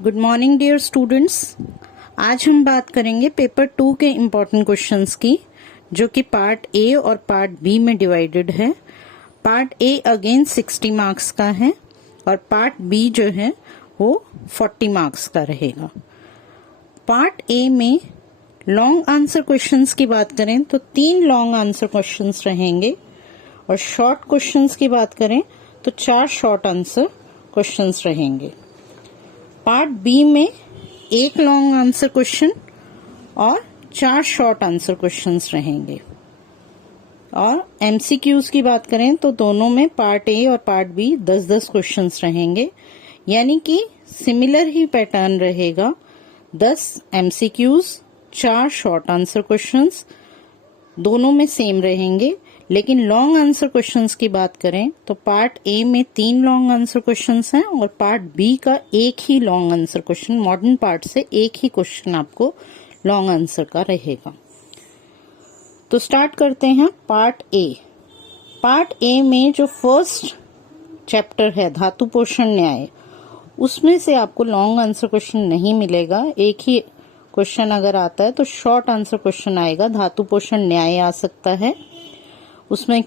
Good morning dear students. आज हम बात करेंगे पेपर 2 के इम्पोर्टेंट क्वेश्चंस की, जो कि पार्ट ए और पार्ट बी में डिवाइडेड है। पार्ट ए अगेन 60 मार्क्स का है और पार्ट बी जो है वो 40 मार्क्स का रहेगा। पार्ट ए में लॉन्ग आंसर क्वेश्चंस की बात करें तो 3 लॉन्ग आंसर क्वेश्चंस रहेंगे और शॉर्ट क्वेश्चंस की बात करें तो 4 शॉर्ट आंसर क्वेश्चंस रहेंगे। पार्ट बी में 1 लॉन्ग आंसर क्वेश्चन और 4 शॉर्ट आंसर क्वेश्चंस रहेंगे। और एमसीक्यूज की बात करें तो दोनों में पार्ट ए और पार्ट बी 10-10 क्वेश्चंस रहेंगे, यानी कि सिमिलर ही पैटर्न रहेगा। 10 एमसीक्यूज, 4 शॉर्ट आंसर क्वेश्चंस, दोनों में सेम रहेंगे। लेकिन लॉन्ग आंसर क्वेश्चंस की बात करें तो पार्ट ए में 3 लॉन्ग आंसर क्वेश्चंस हैं और पार्ट बी का 1 ही long answer question, modern part से 1 ही क्वेश्चन आपको लॉन्ग आंसर का रहेगा। तो स्टार्ट करते हैं पार्ट ए। पार्ट ए में जो फर्स्ट चैप्टर है धातु पोषण न्याय, उसमें से आपको लॉन्ग आंसर क्वेश्चन नहीं मिलेगा। एक ही क्वेश्चन अगर आता है तो शॉर्ट आंसर क्वेश्चन आएगा। धातु पोषण न्याय आ सकता है, उसमें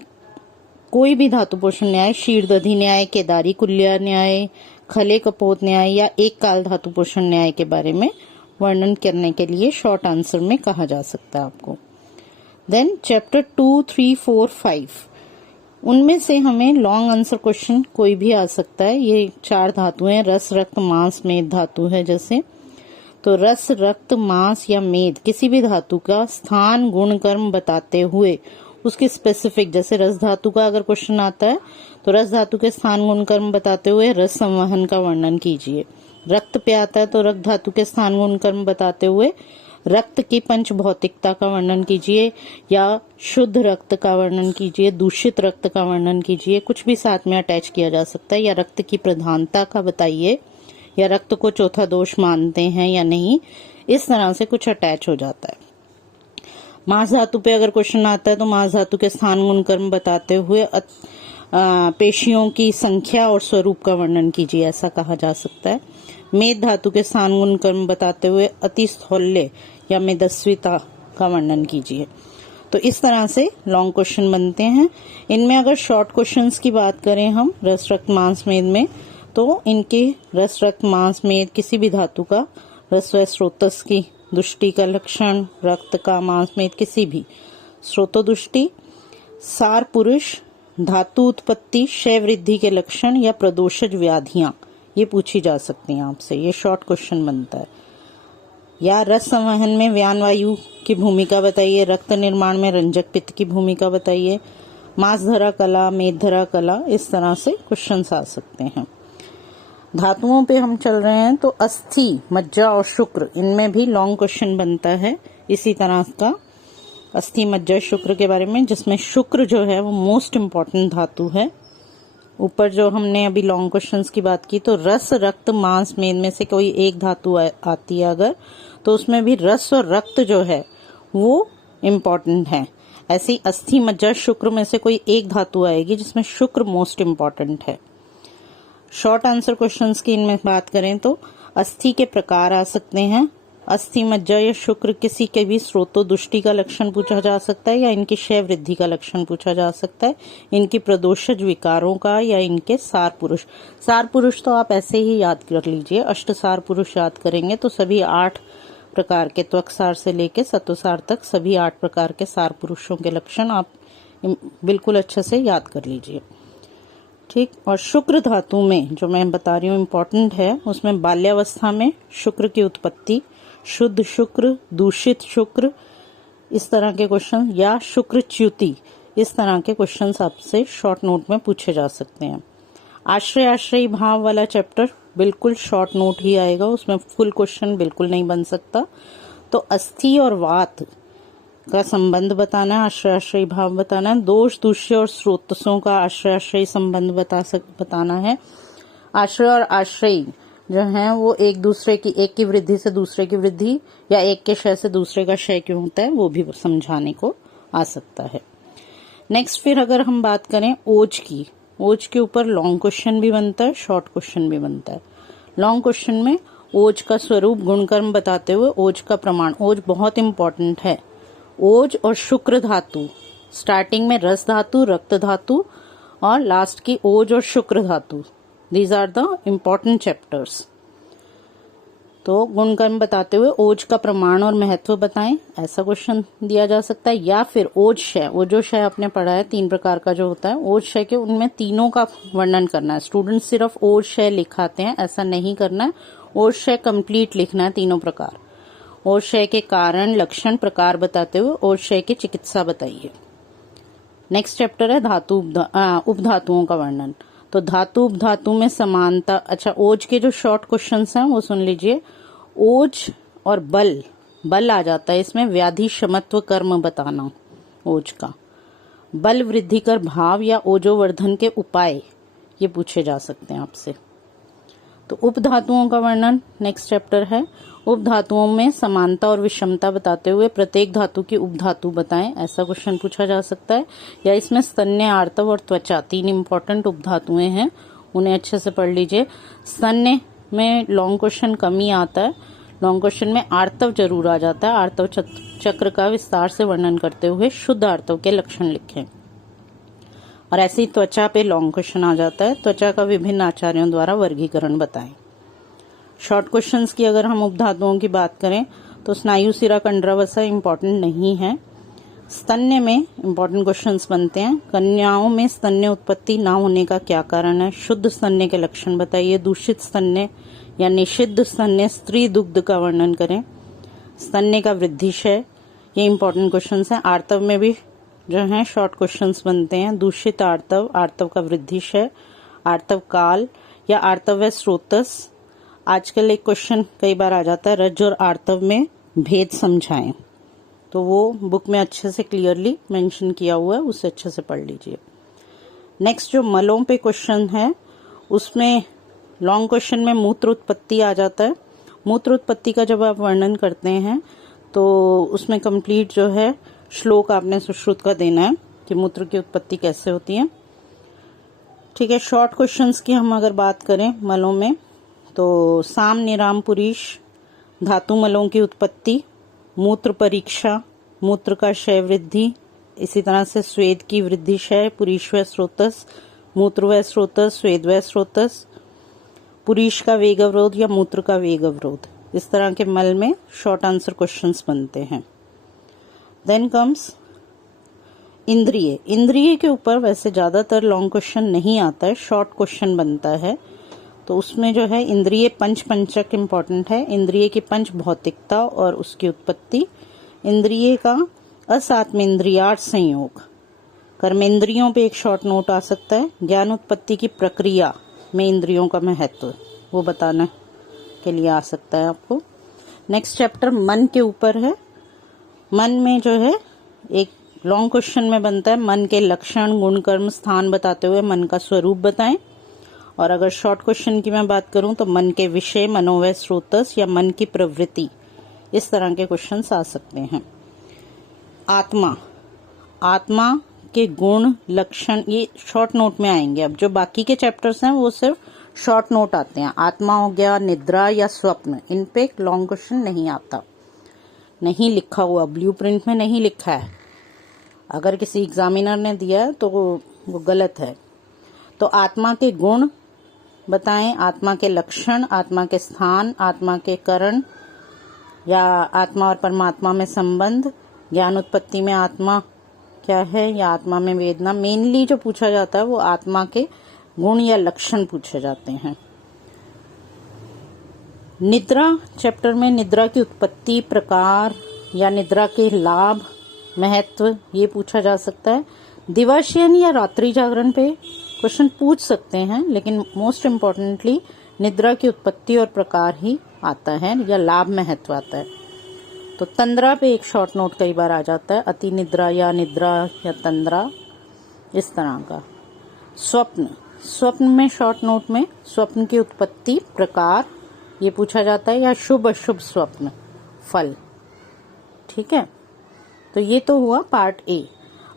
कोई भी धातु पोषण न्याय, शीर्षदधि न्याय, केदारी कुल्या न्याय, खले कपोत न्याय या एक काल धातु पोषण न्याय के बारे में वर्णन करने के लिए शॉर्ट आंसर में कहा जा सकता है आपको। देन चैप्टर 2, 3, 4, 5, उनमें से हमें लॉन्ग आंसर क्वेश्चन कोई भी आ सकता है। ये 4 धातुएं रस, रक्त, मांस, मेद धातु है। जैसे तो रस, रक्त, मांस या मेद किसी भी धातु का स्थान, गुण, कर्म बताते हुए उसके स्पेसिफिक, जैसे रस धातु का अगर क्वेश्चन आता है तो रस धातु के स्थान, गुण, कर्म बताते हुए रस संवहन का वर्णन कीजिए। रक्त पे आता है तो रक्त धातु के स्थान, गुण, कर्म बताते हुए रक्त की पंच भौतिकता का वर्णन कीजिए, या शुद्ध रक्त का वर्णन कीजिए, दूषित रक्त का वर्णन कीजिए। कुछ भी साथ में अटैच किया जा सकता है। या रक्त की प्रधानता का बताइए, या रक्त को चौथा दोष मानते हैं या नहीं, इस तरह से कुछ अटैच हो जाता है। मांस धातु पे अगर क्वेश्चन आता है तो मांस धातु के स्थान, गुण, कर्म बताते हुए पेशियों की संख्या और स्वरूप का वर्णन कीजिए, ऐसा कहा जा सकता है। मेद धातु के स्थान, गुण, कर्म बताते हुए अति स्थौल्य या मेदस्विता का वर्णन कीजिए। तो इस तरह से लॉन्ग क्वेश्चन बनते हैं। इनमें अगर शॉर्ट क्वेश्चंस की बात करें हम रस, रक्त, मांस, मेद में, तो इनके रस, रक्त, मांस, मेद किसी भी धातु का रस व स्रोतस की दुष्टि का लक्षण, रक्त का, मांस, मेद किसी भी स्रोतोदुष्टि, सार पुरुष, धातु उत्पत्ति, क्षय वृद्धि के लक्षण या प्रदोषज व्याधियां, ये पूछी जा सकती हैं आपसे। ये शॉर्ट क्वेश्चन बनता है। या रस संवहन में व्यान वायु की भूमिका बताइए, रक्त निर्माण में रंजक पित्त की भूमिका बताइए, मांस धरा कला, मेद धरा कला, इस तरह से क्वेश्चन आ सकते हैं। धातुओं पे हम चल रहे हैं तो अस्थि, मज्जा और शुक्र, इनमें भी लॉन्ग क्वेश्चन बनता है इसी तरह का। अस्थि, मज्जा, शुक्र के बारे में, जिसमें शुक्र जो है वो मोस्ट इम्पॉर्टेंट धातु है। ऊपर जो हमने अभी लॉन्ग क्वेश्चंस की बात की तो रस, रक्त, मांस, मेद में से कोई एक धातु आती है अगर, तो उसमें भी रस और रक्त जो है वो इम्पॉर्टेंट है। ऐसे ही अस्थि, मज्जा, शुक्र में से कोई एक धातु आएगी जिसमें शुक्र मोस्ट इम्पॉर्टेंट है। शॉर्ट आंसर क्वेश्चंस की इनमें बात करें तो अस्थि के प्रकार आ सकते हैं। अस्थि, मज्जा या शुक्र किसी के भी स्रोतो दुष्टि का लक्षण पूछा जा सकता है, या इनकी क्षय वृद्धि का लक्षण पूछा जा सकता है, इनकी प्रदोषज विकारों का, या इनके सार पुरुष। सार पुरुष तो आप ऐसे ही याद कर लीजिए, अष्ट सार पुरुष याद करेंगे तो सभी 8 प्रकार के, त्वक सार से लेके सत्वसार तक सभी 8 प्रकार के सार पुरुषों के लक्षण आप बिल्कुल अच्छे से याद कर लीजिए। ठीक। और शुक्र धातु में जो मैं बता रही हूँ इम्पोर्टेंट है, उसमें बाल्यावस्था में शुक्र की उत्पत्ति, शुद्ध शुक्र, दूषित शुक्र, इस तरह के क्वेश्चन, या शुक्र च्युति, इस तरह के क्वेश्चंस आपसे शॉर्ट नोट में पूछे जा सकते हैं। आश्रय, आश्रयी भाव वाला चैप्टर बिल्कुल शॉर्ट नोट ही आएगा, उसमें फुल क्वेश्चन बिल्कुल नहीं बन सकता। तो अस्थि और वात का संबंध बताना है, आश्रय आश्रयी भाव बताना है। दोष, दूष्य और स्रोतसों का आश्रय आश्रयी संबंध बताना है। आश्रय और आश्रयी जो हैं वो एक दूसरे की, एक की वृद्धि से दूसरे की वृद्धि, या एक के क्षय से दूसरे का क्षय क्यों होता है, वो भी समझाने को आ सकता है। नेक्स्ट फिर अगर हम बात करें ओज की, ओज के ऊपर लॉन्ग क्वेश्चन भी बनता है, शॉर्ट क्वेश्चन भी बनता है। लॉन्ग क्वेश्चन में ओज का स्वरूप गुणकर्म बताते हुए ओज का प्रमाण। ओज बहुत इंपॉर्टेंट है। ओज और शुक्र धातु, स्टार्टिंग में रस धातु, रक्त धातु और लास्ट की ओज और शुक्र धातु, these are the important chapters. तो गुणकर्म बताते हुए ओज का प्रमाण और महत्व बताएं, ऐसा क्वेश्चन दिया जा सकता है। या फिर ओज क्षय, ओजो क्षय आपने पढ़ा है 3 प्रकार का जो होता है, ओज क्षय के उनमें तीनों का वर्णन करना है। स्टूडेंट सिर्फ ओज क्षय लिखाते हैं, ऐसा नहीं करना है। ओज क्षय कंप्लीट लिखना है, तीनों प्रकार। ओज क्षय के कारण, लक्षण, प्रकार बताते हुए ओज क्षय की चिकित्सा बताइए। नेक्स्ट चैप्टर है धातु उपधातुओं का वर्णन। तो धातु उपधातु में समानता, अच्छा ओज के जो शॉर्ट क्वेश्चंस हैं वो सुन लीजिए। ओज और बल, बल आ जाता है इसमें, व्याधि क्षमत्व कर्म बताना ओज का। बल वृद्धि कर भाव या ओजोवर्धन के उपाय, ये पूछे जा सकते हैं आपसे। तो उपधातुओं का वर्णन नेक्स्ट चैप्टर है। उपधातुओं में समानता और विषमता बताते हुए प्रत्येक धातु की उपधातु बताएं, ऐसा क्वेश्चन पूछा जा सकता है। या इसमें स्तन्य, आर्तव और त्वचा 3 इंपॉर्टेंट उपधातुएं हैं, उन्हें अच्छे से पढ़ लीजिए। स्तन्य में लॉन्ग क्वेश्चन कम ही आता है, लॉन्ग क्वेश्चन में आर्तव जरूर आ जाता है। आर्तव चक्र का विस्तार से वर्णन करते हुए शुद्ध आर्तव के लक्षण लिखें। और ऐसे ही त्वचा पे लॉन्ग क्वेश्चन आ जाता है, त्वचा का विभिन्न आचार्यों द्वारा वर्गीकरण बताएं। शॉर्ट क्वेश्चंस की अगर हम उपधातुओं की बात करें तो स्नायु सिरा कंडरावसा इंपॉर्टेंट नहीं है। स्तन्य में इंपॉर्टेंट क्वेश्चंस बनते हैं। कन्याओं में स्तन्य उत्पत्ति ना होने का क्या कारण है? शुद्ध स्तन्य के लक्षण बताइए। दूषित स्तन्य या निषिद्ध स्तन्य स्त्री दुग्ध का वर्णन करें। स्तन्य का वृद्धिशय, ये इंपॉर्टेंट क्वेश्चंस हैं। आर्तव में भी जो है शॉर्ट क्वेश्चंस बनते हैं। दूषित आर्तव, आर्तव का वृद्धिशय, आर्तव काल या आर्तव स्रोतस। आजकल एक क्वेश्चन कई बार आ जाता है, रज और आर्तव में भेद समझाएं, तो वो बुक में अच्छे से क्लियरली मेंशन किया हुआ है, उसे अच्छे से पढ़ लीजिए। नेक्स्ट जो मलों पे क्वेश्चन है उसमें लॉन्ग क्वेश्चन में मूत्र उत्पत्ति आ जाता है। मूत्र उत्पत्ति का जब आप वर्णन करते हैं तो उसमें कंप्लीट जो है श्लोक आपने सुश्रुत का देना है कि मूत्र की उत्पत्ति कैसे होती है। ठीक है, शॉर्ट क्वेश्चंस की हम अगर बात करें मलों में तो साम निराम पुरीश, धातु मलों की उत्पत्ति, मूत्र परीक्षा, मूत्र का क्षय वृद्धि, इसी तरह से स्वेद की वृद्धि क्षय, पुरीश व स्रोतस, मूत्र व स्रोतस, स्वेद व स्रोतस, पुरीश का वेग अवरोध या मूत्र का वेग अवरोध, इस तरह के मल में शॉर्ट आंसर क्वेश्चंस बनते हैं। देन कम्स इंद्रिय। इंद्रिय के ऊपर वैसे ज्यादातर लॉन्ग क्वेश्चन नहीं आता है, शॉर्ट क्वेश्चन बनता है। तो उसमें जो है इंद्रिय पंचक इंपॉर्टेंट है। इंद्रिय की पंच भौतिकता और उसकी उत्पत्ति, इंद्रिय का असात्मेंद्रियार्थ संयोग, कर्मेंद्रियों पे एक शॉर्ट नोट आ सकता है। ज्ञान उत्पत्ति की प्रक्रिया में इंद्रियों का महत्व, वो बताने के लिए आ सकता है आपको। नेक्स्ट चैप्टर मन के ऊपर है। मन में जो है एक लॉन्ग क्वेश्चन में बनता है, मन के लक्षण, गुण, कर्म, स्थान बताते हुए मन का स्वरूप बताएं। और अगर शॉर्ट क्वेश्चन की मैं बात करूं तो मन के विषय, मनोवय स्रोतस या मन की प्रवृत्ति, इस तरह के क्वेश्चंस आ सकते हैं। आत्मा, आत्मा के गुण, लक्षण, ये शॉर्ट नोट में आएंगे। अब जो बाकी के चैप्टर्स हैं वो सिर्फ शॉर्ट नोट आते हैं। आत्मा हो गया, निद्रा या स्वप्न, इन पे लॉन्ग क्वेश्चन नहीं आता, नहीं लिखा हुआ, ब्लूप्रिंट में नहीं लिखा है। अगर किसी एग्जामिनर ने दिया है तो वो गलत है। तो आत्मा के गुण बताएं, आत्मा के लक्षण, आत्मा के स्थान, आत्मा के करण या आत्मा और परमात्मा में संबंध, ज्ञान उत्पत्ति में आत्मा क्या है या आत्मा में वेदना। मेनली जो पूछा जाता है वो आत्मा के गुण या लक्षण पूछे जाते हैं। निद्रा चैप्टर में निद्रा की उत्पत्ति, प्रकार या निद्रा के लाभ, महत्व, ये पूछा जा सकता है। दिवाशयन या रात्रि जागरण पे क्वेश्चन पूछ सकते हैं, लेकिन मोस्ट इम्पोर्टेंटली निद्रा की उत्पत्ति और प्रकार ही आता है या लाभ महत्व आता है। तो तंद्रा पे एक शॉर्ट नोट कई बार आ जाता है, अति निद्रा या तंद्रा, इस तरह का। स्वप्न, स्वप्न में शॉर्ट नोट में स्वप्न की उत्पत्ति, प्रकार, ये पूछा जाता है, या शुभ अशुभ स्वप्न, फल। ठीक है, तो ये तो हुआ पार्ट ए।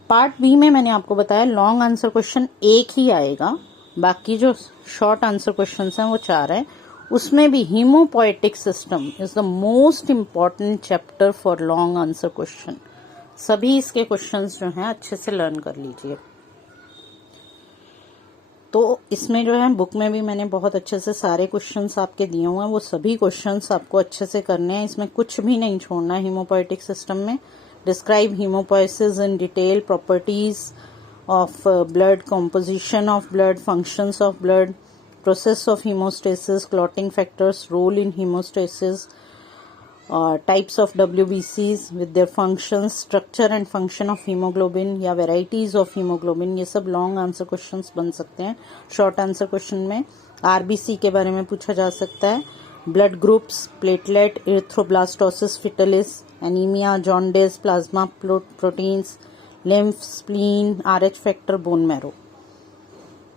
पार्ट बी में मैंने आपको बताया लॉन्ग आंसर क्वेश्चन एक ही आएगा, बाकी जो शॉर्ट आंसर क्वेश्चन हैं वो 4 हैं। उसमें भी haemopoietic system is the most important chapter for long answer question. सभी इसके क्वेश्चंस जो हैं अच्छे से लर्न कर लीजिए। तो इसमें जो है बुक में भी मैंने बहुत अच्छे से सारे क्वेश्चंस आपके दिए हुए हैं, वो सभी क्वेश्चंस आपको अच्छे से करने हैं, इसमें कुछ भी नहीं छोड़ना है। हीमोपोएटिक सिस्टम में describe haemopoiesis in detail, properties of blood, composition of blood, functions of blood, process of haemostasis, clotting factors, role in haemostasis, types of WBCs with their functions, structure and function of haemoglobin या varieties of haemoglobin, ये सब long answer questions बन सकते हैं। Short answer question में RBC के बारे में पूछा जा सकता है, blood groups, platelet, erythroblastosis fetalis, anaemia, jaundice, plasma proteins, lymph, spleen, RH factor, bone marrow,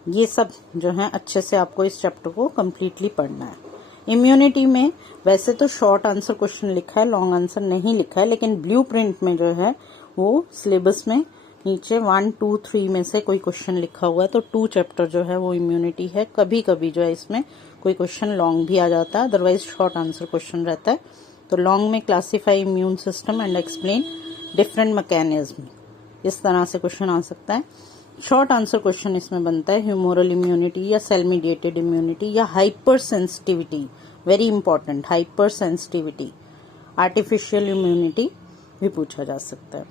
ये सब जो है अच्छे से आपको इस चैप्टर को कम्प्लीटली पढ़ना है। इम्यूनिटी में वैसे तो शॉर्ट आंसर क्वेश्चन लिखा है, लॉन्ग आंसर नहीं लिखा है, लेकिन ब्लूप्रिंट में जो है वो सिलेबस में नीचे 1, 2, 3 में से कोई क्वेश्चन लिखा हुआ है, तो 2 चैप्टर जो है वो इम्यूनिटी है। कभी कभी जो है इसमें कोई क्वेश्चन लॉन्ग भी आ जाता है, अदरवाइज शॉर्ट आंसर क्वेश्चन रहता है। तो लॉन्ग में classify immune system and explain different mechanism, इस तरह से क्वेश्चन आ सकता है। शॉर्ट आंसर क्वेश्चन इसमें बनता है ह्यूमोरल इम्यूनिटी या सेल मीडिएटेड इम्यूनिटी या hyper sensitivity, very important, hyper sensitivity, artificial immunity भी पूछा जा सकता है।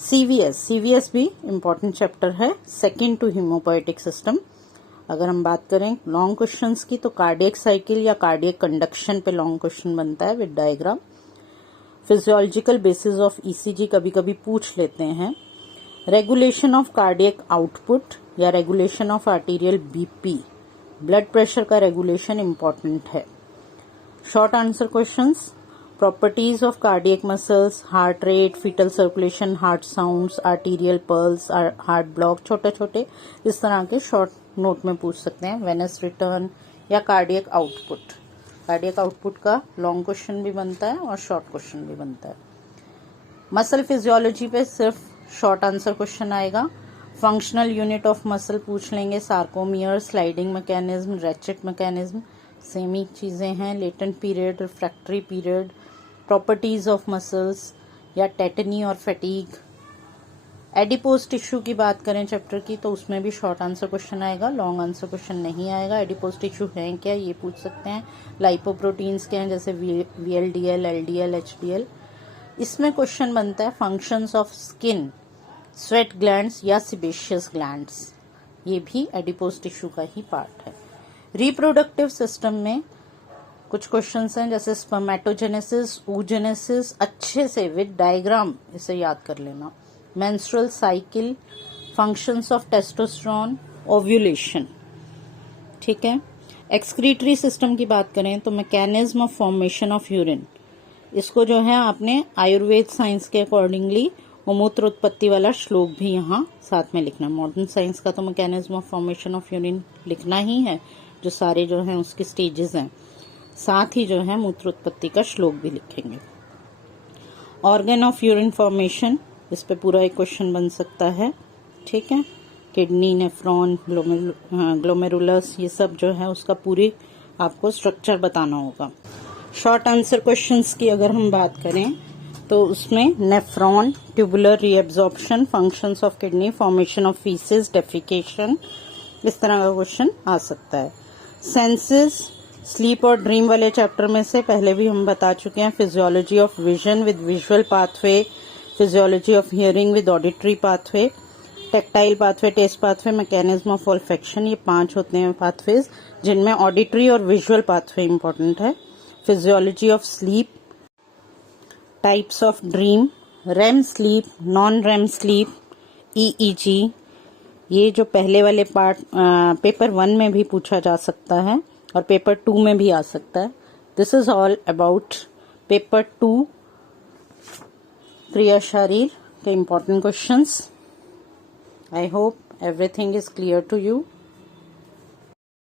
CVS भी इंपॉर्टेंट चैप्टर है, सेकेंड टू हीमोपोएटिक सिस्टम। अगर हम बात करें लॉन्ग क्वेश्चंस की, तो कार्डियक साइकिल या कार्डियक कंडक्शन पे लॉन्ग क्वेश्चन बनता है with diagram. Physiological basis of ECG कभी कभी पूछ लेते हैं। रेगुलेशन ऑफ कार्डियक आउटपुट या regulation of arterial BP, blood pressure का रेगुलेशन इंपॉर्टेंट है। Short answer questions, properties of cardiac muscles, heart rate, fetal circulation, heart sounds, arterial pulse, heart block, छोटे छोटे इस तरह के शॉर्ट नोट में पूछ सकते हैं। वेनस रिटर्न या कार्डियक आउटपुट, कार्डियक आउटपुट का लॉन्ग क्वेश्चन भी बनता है और शॉर्ट क्वेश्चन भी बनता है। मसल फिजियोलॉजी पे सिर्फ शॉर्ट आंसर क्वेश्चन आएगा। फंक्शनल यूनिट ऑफ मसल पूछ लेंगे, sarcomere, sliding mechanism, ratchet mechanism, same ही चीजें हैं। Latent period, refractory period, properties of muscles या टेटनी और फैटीग। एडिपोज टिश्यू की बात करें चैप्टर की, तो उसमें भी शॉर्ट आंसर क्वेश्चन आएगा, लॉन्ग आंसर क्वेश्चन नहीं आएगा। एडिपोज टिश्यू है क्या, ये पूछ सकते हैं। लाइपोप्रोटीन्स क्या हैं, जैसे VLDL, LDL, HDL। इसमें क्वेश्चन बनता है functions of skin, sweat glands या सिबेशियस ग्लैंड्स, ये भी एडिपोज टिश्यू का ही पार्ट है। रिप्रोडक्टिव सिस्टम में कुछ क्वेश्चंस हैं, जैसे स्पर्मेटोजेनेसिस, oogenesis, अच्छे से विद डायग्राम इसे याद कर लेना। Menstrual cycle, functions of testosterone, ovulation, ठीक है। एक्सक्रीटरी सिस्टम की बात करें तो mechanism of formation of urine, इसको जो है आपने आयुर्वेद साइंस के अकॉर्डिंगली वो मूत्र उत्पत्ति वाला श्लोक भी यहाँ साथ में लिखना। मॉडर्न साइंस का तो mechanism of formation of urine लिखना ही है, जो सारे जो हैं उसके स्टेजेस हैं, साथ ही जो है मूत्र उत्पत्ति का श्लोक भी लिखेंगे। ऑर्गन ऑफ यूरिन फॉर्मेशन, इस पे पूरा एक क्वेश्चन बन सकता है, ठीक है। किडनी, नेफ्रॉन, ग्लोमेरुलस, ये सब जो है उसका पूरी आपको स्ट्रक्चर बताना होगा। शॉर्ट आंसर क्वेश्चंस की अगर हम बात करें तो उसमें nephron, tubular reabsorption, functions of kidney, formation of faeces, defecation, इस तरह का क्वेश्चन आ सकता है। सेंसेस, स्लीप और ड्रीम वाले चैप्टर में से पहले भी हम बता चुके हैं। Physiology of vision with visual pathway, physiology of hearing with auditory pathway, tactile pathway, taste pathway, mechanism of olfaction, ये 5 होते हैं पाथवेज, जिनमें ऑडिटरी और विजुअल पाथवे इंपॉर्टेंट है। Physiology of sleep, types of dream, REM sleep, non REM sleep, EEG, ये जो पहले वाले पार्ट पेपर 1 में भी पूछा जा सकता है और पेपर 2 में भी आ सकता है। This is all about paper 2 क्रिया शरीर के important questions. I hope everything is clear to you.